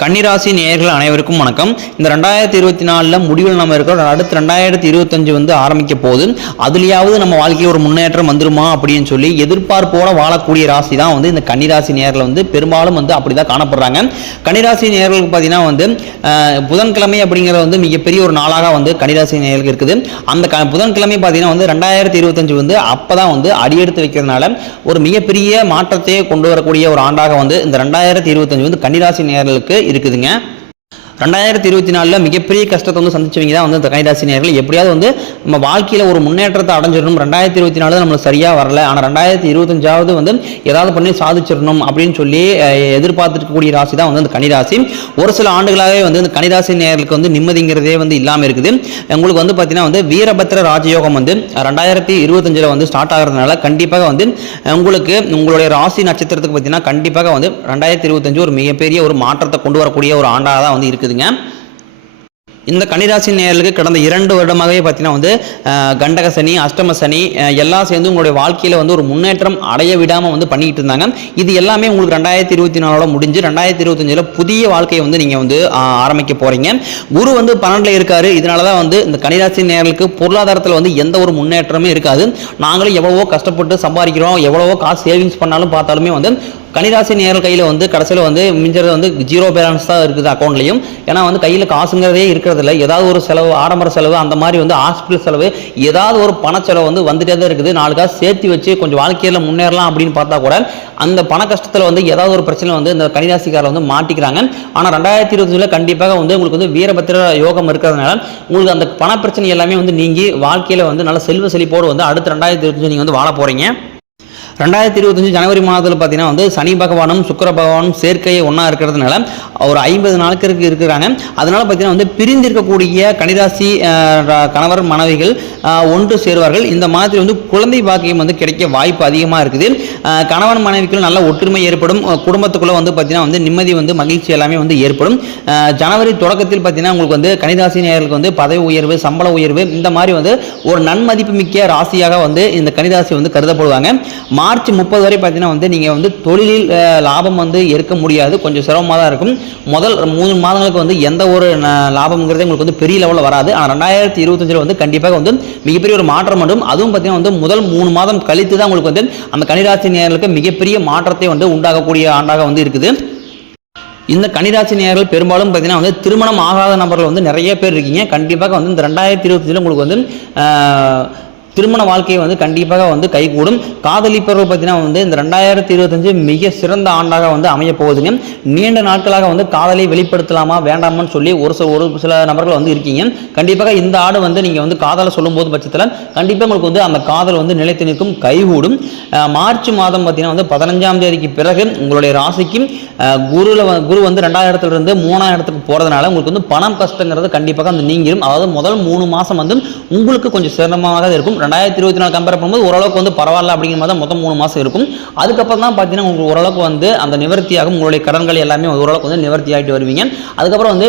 கன்னிராசி நேயர்கள் அனைவருக்கும் வணக்கம். இந்த 2024 முடிவில் நம்ம இருக்கிறோம். அடுத்து 2025 ஆரம்பிக்க போகுது. அதுலயாவது நம்ம வாழ்க்கையில் ஒரு முன்னேற்றம் வந்துருமா அப்படின்னு சொல்லி எதிர்பார்ப்போட வாழக்கூடிய ராசி தான் இந்த கன்னிராசி நேயர்கள் பெரும்பாலும் அப்படிதான் காணப்படுறாங்க. கன்னிராசி நேயர்களுக்கு பார்த்தீங்கன்னா புதன்கிழமை அப்படிங்கிறது மிகப்பெரிய ஒரு நாளாக கன்னிராசி நேயர்களுக்கு இருக்குது. அந்த புதன்கிழமை பார்த்தீங்கன்னா 2025 அப்பதான் அடியெடுத்து வைக்கிறதுனால ஒரு மிகப்பெரிய மாற்றத்தை கொண்டு வரக்கூடிய ஒரு ஆண்டாக இந்த 2025 கன்னிராசி நேயர்களுக்கு இருக்குதுங்க. 2024 மிகப்பெரிய கஷ்டத்தை சந்திச்சவங்க தான் இந்த கன்னிராசி நேயர்கள். எப்படியாவது நம்ம வாழ்க்கையில் ஒரு முன்னேற்றத்தை அடைஞ்சிடணும். 2024 நம்மளுக்கு சரியாக வரல, ஆனால் 2025 ஏதாவது பண்ணி சாதிச்சிடணும் அப்படின்னு சொல்லி எதிர்பார்த்துக்கூடிய ராசி தான் இந்த கன்னிராசி. ஒரு சில ஆண்டுகளாகவே இந்த கன்னிராசி நேயர்களுக்கு நிம்மதிங்கிறதே இல்லாமல் இருக்குது. உங்களுக்கு பார்த்தீங்கன்னா வீரபத்ர ராஜயோகம் 2025 ஸ்டார்ட் ஆகிறதுனால கண்டிப்பாக உங்களுக்கு உங்களுடைய ராசி நட்சத்திரத்துக்கு பார்த்தீங்கன்னா கண்டிப்பாக 2025 ஒரு மிகப்பெரிய ஒரு மாற்றத்தை கொண்டு வரக்கூடிய ஒரு ஆண்டாக தான் இருக்குதுங்க. இந்த கன்னிராசி நேயர்களுக்கு கடந்த 2 வருடமாகவே பார்த்தீங்கன்னா கண்டக சனி, அஷ்டம சனி எல்லாம் சேர்ந்து உங்களுடைய வாழ்க்கையில் ஒரு முன்னேற்றம் அடைய விடாமல் பண்ணிக்கிட்டு இருந்தாங்க. இது எல்லாமே உங்களுக்கு 2024 முடிஞ்சு 2025 புதிய வாழ்க்கையை நீங்கள் ஆரம்பிக்க போறீங்க. குரு 12ல் இருக்காரு. இதனால தான் இந்த கன்னிராசி நேயர்களுக்கு பொருளாதாரத்தில் எந்த ஒரு முன்னேற்றமே இருக்காது. நாங்களும் எவ்வளவோ கஷ்டப்பட்டு சம்பாதிக்கிறோம், எவ்வளவோ காசு சேவிங்ஸ் பண்ணாலும் பார்த்தாலுமே கன்னிராசி நேயர்கள் கையில் கடைசியில் மிஞ்சறது ஜீரோ பேலன்ஸ் தான் இருக்குது அக்கௌண்ட்லையும். ஏன்னா கையில் காசுங்கிறதே இருக்கிறதில்ல. ஏதாவது ஒரு செலவு, ஆடம்பர செலவு, அந்த மாதிரி ஹாஸ்பிட்டல் செலவு, ஏதாவது ஒரு பண செலவு வந்துட்டே தான் இருக்குது. 4 காசு சேர்த்து வச்சு கொஞ்சம் வாழ்க்கையில் முன்னேறலாம் அப்படின்னு பார்த்தா கூட அந்த பண கஷ்டத்தில் ஏதாவது ஒரு பிரச்சனை இந்த கன்னிராசிக்காரர் மாட்டிக்கிறாங்க. ஆனால் 2025 கண்டிப்பாக உங்களுக்கு வீரபத்திர யோகம் இருக்கிறதுனால உங்களுக்கு அந்த பண பிரச்சனை எல்லாமே நீங்கி வாழ்க்கையில் நல்ல செல்வ செழிப்போடு அடுத்த 2025 நீங்கள் வாழ போறீங்க. 2025 ஜனவரி மாதத்தில் பார்த்தீங்கன்னா சனி பகவானும் சுக்கிர பகவானும் சேர்க்கையை ஒன்றா இருக்கிறதுனால ஒரு 50 நாட்களுக்கு இருக்கிறாங்க. அதனால பார்த்தீங்கன்னா பிரிந்திருக்கக்கூடிய கன்னிராசி கணவர் மனைவிகள் ஒன்று சேருவார்கள். இந்த மாதிரி குழந்தை பாக்கியம் கிடைக்க வாய்ப்பு அதிகமாக இருக்குது. கணவன் மனைவிக்கு நல்ல ஒற்றுமை ஏற்படும். குடும்பத்துக்குள்ளே பார்த்தீங்கன்னா நிம்மதி மகிழ்ச்சி எல்லாமே ஏற்படும். ஜனவரி தொடக்கத்தில் பார்த்தீங்கன்னா உங்களுக்கு கன்னிராசி நேயர்களுக்கு பதவி உயர்வு, சம்பள உயர்வு, இந்த மாதிரி ஒரு நன்மதிப்பு மிக்க ராசியாக இந்த கன்னிராசி கருதப்படுவாங்க. மார்ச் 30 வரை பார்த்தீங்கன்னா நீங்கள் தொழிலில் லாபம் எடுக்க முடியாது, கொஞ்சம் சிரமமாக தான் இருக்கும். முதல் 3 மாதங்களுக்கு எந்த ஒரு லாபம்ங்கிறதே உங்களுக்கு பெரிய லெவலில் வராது. ஆனால் 2025 கண்டிப்பாக மிகப்பெரிய ஒரு மாற்றம் வரும். அதுவும் பார்த்தீங்கன்னா முதல் 3 மாதம் கழித்து தான் உங்களுக்கு அந்த கன்னிராசி நேயர்களுக்கு மிகப்பெரிய மாற்றத்தை உண்டாகக்கூடிய ஆண்டாக இருக்குது. இந்த கன்னிராசி நேயர்கள் பெரும்பாலும் பார்த்தீங்கன்னா திருமணம் ஆகாத நபர்கள் நிறைய பேர் இருக்கீங்க. கண்டிப்பாக இந்த 2025 உங்களுக்கு திருமண வாழ்க்கையை கண்டிப்பாக கைகூடும். காதலிப்பவர்கள் பார்த்தீங்கன்னா இந்த 2025 மிக சிறந்த ஆண்டாக அமைய போகுதுங்க. நீண்ட நாட்களாக காதலை வெளிப்படுத்தலாமா வேண்டாமான்னு சொல்லி ஒரு சில நபர்கள் இருக்கீங்க. கண்டிப்பாக இந்த ஆடு நீங்கள் காதலை சொல்லும்போது பட்சத்தில் கண்டிப்பாக உங்களுக்கு அந்த காதல் நிலைத்து நிற்கும், கைகூடும். மார்ச் மாதம் பார்த்தீங்கன்னா 15ஆம் தேதிக்கு பிறகு உங்களுடைய ராசிக்கு குரு 2ஆம் இடத்துலேருந்து 3ஆம் இடத்துக்கு போகிறதுனால உங்களுக்கு பணம் கஷ்டங்கிறது கண்டிப்பாக நீங்கிடும். அதாவது முதல் 3 மாதம் உங்களுக்கு கொஞ்சம் சிரமமாக இருக்கும். 2024 கம்பேர் பண்ணும்போது ஓரளவுக்கு பரவாயில்ல அப்படிங்கிற மாதிரி மொத்தம் 3 மாதம் இருக்கும். அதுக்கப்புறம் தான் பார்த்தீங்கன்னா உங்களுக்கு ஓரளவுக்கு அந்த நிவர்த்தியாகும். உங்களுடைய கடன்கள் எல்லாமே ஓரளவுக்கு நிவர்த்தி ஆகிட்டு வருவீங்க. அதுக்கப்புறம்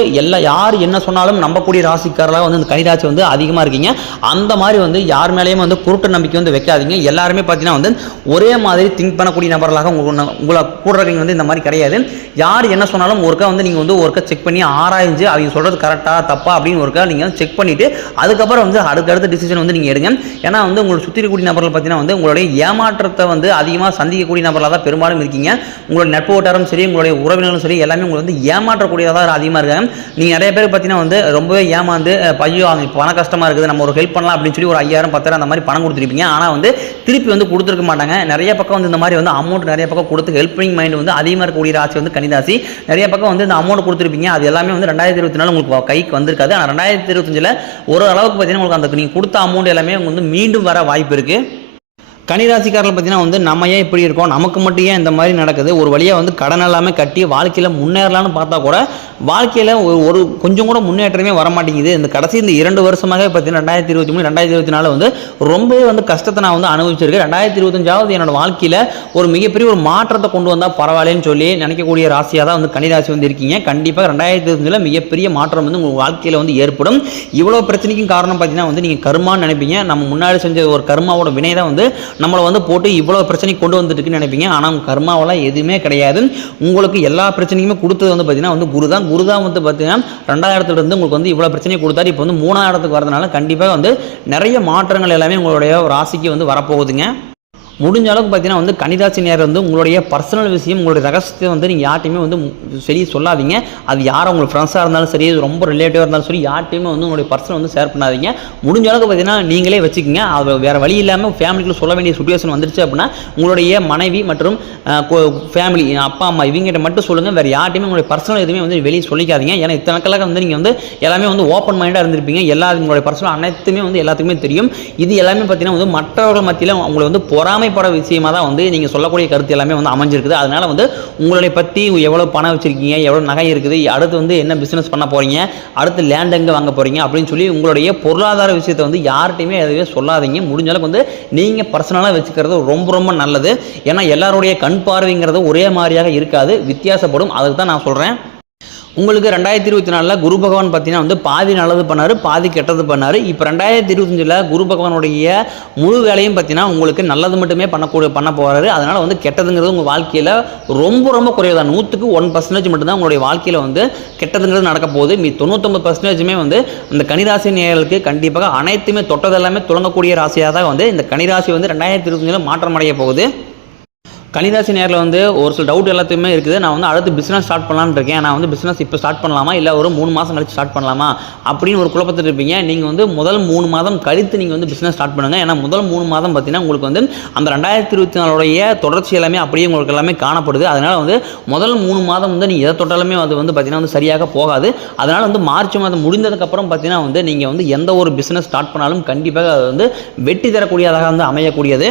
யார் என்ன சொன்னாலும் நம்பக்கூடிய ராசிக்காரர்களாக இந்த கன்னிராசி அதிகமாக இருக்கீங்க. அந்த மாதிரி யார் மேலேயும் குருட்டு நம்பிக்கை வைக்காதீங்க. எல்லாருமே பார்த்தீங்கன்னா ஒரே மாதிரி திங்க் பண்ணக்கூடிய நபர்களாக உங்களை கூட இருக்கீங்க. இந்த மாதிரி கிடையாது. யார் என்ன சொன்னாலும் ஒருக்கா நீங்கள் ஒருக்கா செக் பண்ணி ஆராய்ஞ்சு அவங்க சொல்கிறது கரெக்டாக தப்பா அப்படின்னு ஒருக்கா நீங்கள் செக் பண்ணிவிட்டு அதுக்கப்புறம் அடுத்தடுத்த டிசிஷன் நீங்கள் எடுங்க. ஏன்னா உங்களை சுற்றி இருக்கக்கூடிய நபர்கள் பார்த்தீங்கன்னா உங்களுடைய ஏமாற்றத்தை அதிகமாக சந்திக்கக்கூடிய நபர்களாக தான் பெரும்பாலும் இருக்கீங்க. உங்களுடைய நட்பு வட்டாரம் சரி, உங்களுடைய உறவினர்களும் சரி, எல்லாமே உங்களை ஏமாற்றக்கூடியதாக அதிகமாக இருக்காங்க. நீங்கள் நிறைய பேர் பார்த்தீங்கன்னா ரொம்பவே ஏமாந்து பையோ பண கஷ்டமாக இருக்குது, நம்ம ஒரு ஹெல்ப் பண்ணலாம் அப்படின்னு சொல்லி ஒரு 5000 10,000 அந்த மாதிரி பணம் கொடுத்துருப்பீங்க. ஆனால் திருப்பி கொடுத்துருக்க மாட்டாங்க. நிறைய பக்கம் இந்த மாதிரி அமௌண்ட் நிறைய பக்கம் கொடுத்து ஹெல்பிங் மைண்ட் அதிகமாக இருக்கக்கூடிய ராசி கன்னிராசி. நிறைய பக்கம் இந்த அமௌண்ட் கொடுத்துருப்பீங்க. அது எல்லாமே 2024 உங்களுக்கு கைக்கு வந்திருக்காது. ஆனால் 2025 ஒரு அளவுக்கு பார்த்தீங்கன்னா உங்களுக்கு அந்த நீங்கள் கொடுத்த அமௌண்ட் எல்லாமே மீண்டும் வர வாய்ப்பு இருக்கு. கன்னிராசிக்காரர்கள் பார்த்தீங்கன்னா நம்ம ஏன் இப்படி இருக்கோம், நமக்கு மட்டும் ஏன் இந்த மாதிரி நடக்குது, ஒரு வழியாக கடன் எல்லாமே கட்டி வாழ்க்கையில் முன்னேறலான்னு பார்த்தா கூட வாழ்க்கையில் ஒரு கொஞ்சம் கூட முன்னேற்றமே வர மாட்டேங்குது. இந்த கடைசி இந்த 2 வருஷமாகவே பார்த்தீங்கன்னா 2023 2024 ரொம்பவே கஷ்டத்தை நான் அனுபவிச்சிருக்கேன். 2025 என்னோட வாழ்க்கையில் ஒரு மிகப்பெரிய ஒரு மாற்றத்தை கொண்டு வந்தால் பரவாயில்லன்னு சொல்லி நினைக்கக்கூடிய ராசியாக தான் கன்னிராசி இருக்கீங்க. கண்டிப்பாக 2025 மிகப்பெரிய மாற்றம் உங்கள் வாழ்க்கையில் ஏற்படும். இவ்வளோ பிரச்சனைக்கும் காரணம் பார்த்தீங்கன்னா நீங்கள் கர்மான்னு நினைப்பீங்க. நம்ம முன்னாடி செஞ்ச ஒரு கர்மாவோட வினை தான் நம்மளை வந்து போட்டு இவ்வளோ பிரச்சனை கொண்டு வந்துட்டுருக்குன்னு நினைப்பீங்க. ஆனால் கர்மாவெல்லாம் எதுவுமே கிடையாது. உங்களுக்கு எல்லா பிரச்சனையுமே கொடுத்தது வந்து பார்த்தீங்கன்னா வந்து குரு தான் வந்து பார்த்தீங்கன்னா 2000 இருந்து உங்களுக்கு வந்து இவ்வளோ பிரச்சனையை கொடுத்தாரு. இப்போ வந்து 3000 வரதுனால கண்டிப்பாக வந்து நிறைய மாற்றங்கள் எல்லாமே உங்களுடைய ராசிக்கு வந்து வரப்போகுதுங்க. முடிஞ்ச அளவுக்கு பார்த்தீங்கன்னா வந்து கன்னிராசி நேரம் வந்து உங்களுடைய பர்சனல் விஷயம், உங்களுடைய ரகசியத்தை வந்து நீங்கள் யார்ட்டையுமே வந்து சரி சொல்லாதீங்க. அது யாரும் உங்களுக்கு ஃப்ரெண்ட்ஸாக இருந்தாலும் சரி, ரொம்ப ரிலேட்டிவாக இருந்தாலும் சரி, யார்ட்டையுமே வந்து உங்களுடைய பர்சனல் வந்து ஷேர் பண்ணாதீங்க. முடிஞ்ச அளவுக்கு பார்த்தீங்கன்னா நீங்களே வச்சுக்கோங்க. அது வேறு வழி இல்லாமல் ஃபேமிலிக்குள்ள சொல்ல வேண்டிய சுச்சுவேஷன் வந்துருச்சு அப்படின்னா உங்களுடைய மனைவி மற்றும் ஃபேமிலி, அப்பா அம்மா இவங்ககிட்ட மட்டும் சொல்லுங்கள். வேறு யார்ட்டையுமே உங்களுடைய பர்சனல் எதுவுமே வந்து வெளியே சொல்லிக்காதீங்க. ஏன்னா இத்தனை நாட்களாக வந்து நீங்கள் வந்து எல்லாமே வந்து ஓப்பன் மைண்டாக இருந்திருப்பீங்க. உங்களுடைய பர்சனல் அனைத்துமே வந்து எல்லாத்துக்குமே தெரியும். இது எல்லாமே பார்த்தீங்கன்னா வந்து மற்றவர்கள் மத்தியில் உங்களை வந்து பொறாமை பட விஷயமா தான் வந்து நீங்கள் சொல்லக்கூடிய கருத்து எல்லாமே வந்து அமைஞ்சிருக்குது. அதனால வந்து உங்களுடைய பற்றி எவ்வளோ பணம் வச்சிருக்கீங்க, எவ்வளோ நகை இருக்குது, அடுத்து வந்து என்ன பிஸ்னஸ் பண்ண போறீங்க, அடுத்து லேண்ட் எங்கே வாங்க போறீங்க அப்படின்னு சொல்லி உங்களுடைய பொருளாதார விஷயத்தை வந்து யார்கிட்டையுமே எதுவே சொல்லாதீங்க. முடிஞ்ச அளவுக்கு வந்து நீங்கள் பர்சனலாக வச்சுக்கிறது ரொம்ப ரொம்ப நல்லது. ஏன்னா எல்லாருடைய கண் பார்வைங்கிறது ஒரே மாதிரியாக இருக்காது, வித்தியாசப்படும். அதுக்கு தான் நான் சொல்கிறேன். உங்களுக்கு 2024 குரு பகவான் பார்த்தீங்கன்னா வந்து பாதி நல்லது பண்ணார், பாதி கெட்டது பண்ணார். இப்போ 2025 குரு பகவானுடைய முழு வேலையும் பார்த்தீங்கன்னா உங்களுக்கு நல்லது மட்டுமே பண்ண போகிறாரு. அதனால் வந்து கெட்டதுங்கிறது உங்கள் வாழ்க்கையில் ரொம்ப ரொம்ப குறைவு தான். 100க்கு 1% மட்டும்தான் உங்களுடைய வாழ்க்கையில் வந்து கெட்டதுங்கிறது நடக்க போகுது. 99% வந்து அந்த கன்னிராசி நேயர்களுக்கு கண்டிப்பாக அனைத்துமே தொட்டதெல்லாமே தொடங்கக்கூடிய ராசியாக தான் வந்து இந்த கன்னிராசி வந்து 2025 மாற்றம் அடைய போகுது. கன்னிராசி நேரில் வந்து ஒரு சில டவுட் எல்லாத்தையுமே இருக்குது. நான் வந்து அடுத்து பிஸ்னஸ் ஸ்டார்ட் பண்ணலான்னு இருக்கேன். நான் வந்து பிஸ்னஸ் இப்போ ஸ்டார்ட் பண்ணலாமா, இல்லை ஒரு 3 மாதம் கழிச்சு ஸ்டார்ட் பண்ணலாமா அப்படின்னு ஒரு குழப்பத்தில் இருப்பீங்க. நீங்கள் வந்து முதல் 3 மாதம் கழித்து நீங்கள் வந்து பிஸ்னஸ் ஸ்டார்ட் பண்ணுங்கள். ஏன்னா முதல் 3 மாதம் பார்த்தீங்கன்னா உங்களுக்கு வந்து அந்த 2024 தொடர்ச்சி எல்லாமே அப்படியே உங்களுக்கு எல்லாமே காணப்படுது. அதனால் வந்து முதல் 3 மாதம் வந்து நீங்கள் எதை தொட்டாலுமே அது வந்து பார்த்தீங்கன்னா வந்து சரியாக போகாது. அதனால் வந்து மார்ச் மாதம் முடிந்ததுக்கப்புறம் பார்த்தீங்கன்னா வந்து நீங்கள் வந்து எந்த ஒரு பிஸ்னஸ் ஸ்டார்ட் பண்ணாலும் கண்டிப்பாக அது வந்து வெற்றி தரக்கூடியதாக வந்து அமையக்கூடியது.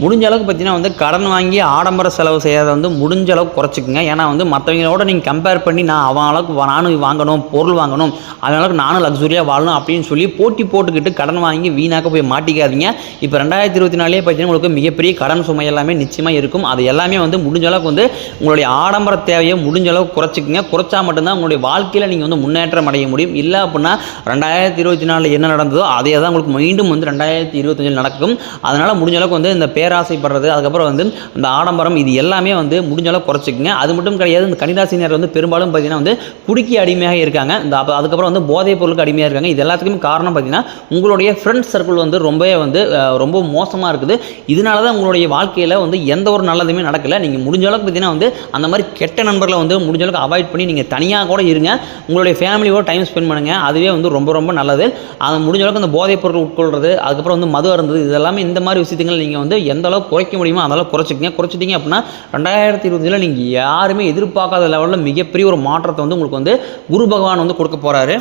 முடிஞ்ச அளவுக்கு பார்த்தீங்கன்னா வந்து கடன் வாங்கி ஆடம்பர செலவு செய்யறதை வந்து முடிஞ்ச அளவுக்கு குறைச்சிக்கங்க. ஏன்னா வந்து மற்றவங்களோட நீங்கள் கம்பேர் பண்ணி அவன் அளவுக்கு நானும் வாங்கணும், பொருள் வாங்கணும், அதனால நானும் லக்ஸுரியாக வாழணும் அப்படின்னு சொல்லி போட்டி போட்டுக்கிட்டு கடன் வாங்கி வீணாக்க போய் மாட்டிக்காதீங்க. இப்போ 2024 பார்த்தீங்கன்னா உங்களுக்கு மிகப்பெரிய கடன் சுமை எல்லாமே நிச்சயமாக இருக்கும். அது எல்லாமே வந்து முடிஞ்ச அளவுக்கு வந்து உங்களுடைய ஆடம்பர தேவையை முடிஞ்ச அளவுக்கு குறைச்சிக்கங்க. குறைச்சா மட்டும்தான் உங்களுடைய வாழ்க்கையில் நீங்கள் வந்து முன்னேற்றம் அடைய முடியும். இல்லை அப்படின்னா 2024 என்ன நடந்ததோ அதே தான் உங்களுக்கு மீண்டும் வந்து 2025 நடக்கும். அதனால் முடிஞ்ச அளவுக்கு வந்து இந்த பேராசைப்படுறது, அதுக்கப்புறம் வந்து இந்த ஆடம்பரம், இது எல்லாமே வந்து முடிஞ்ச அளவுக்கு குறைச்சிக்கங்க. அது மட்டும் கிடையாது, இந்த கன்னிராசினர் வந்து பெரும்பாலும் பார்த்தீங்கன்னா வந்து குடிக்கு அடிமையாக இருக்காங்க. அதுக்கப்புறம் வந்து போதைப் பொருளுக்கு அடிமையாக இருக்காங்க. இது எல்லாத்துக்குமே காரணம் பார்த்தீங்கன்னா உங்களுடைய ஃப்ரெண்ட்ஸ் சர்க்கிள் வந்து ரொம்ப மோசமாக இருக்குது. இதனால தான் உங்களுடைய வாழ்க்கையில் வந்து எந்த ஒரு நல்லதுமே நடக்கலை. நீங்கள் முடிஞ்ச அளவுக்கு பார்த்தீங்கன்னா வந்து அந்த மாதிரி கெட்ட நண்பர்களை வந்து முடிஞ்ச அளவுக்கு அவாய்ட் பண்ணி நீங்கள் தனியாக கூட இருங்க. உங்களுடைய ஃபேமிலியோட டைம் ஸ்பெண்ட் பண்ணுங்கள். அதுவே வந்து ரொம்ப ரொம்ப நல்லது. அது முடிஞ்ச அளவுக்கு அந்த போதைப் பொருள் உட்கொள்வது, அதுக்கப்புறம் வந்து மது அருந்தது, இதெல்லாமே இந்த மாதிரி விஷயங்கள் நீங்கள் வந்து எந்த அளவுக்கு குறைக்க முடியுமோ அதெல்லாம் குறைச்சிட்டீங்க அப்படின்னா 2025 நீங்கள் யாருமே எதிர்பார்க்காத லெவலில் மிகப்பெரிய ஒரு மாற்றத்தை வந்து உங்களுக்கு வந்து குரு பகவான் வந்து கொடுக்க போகிறாரு.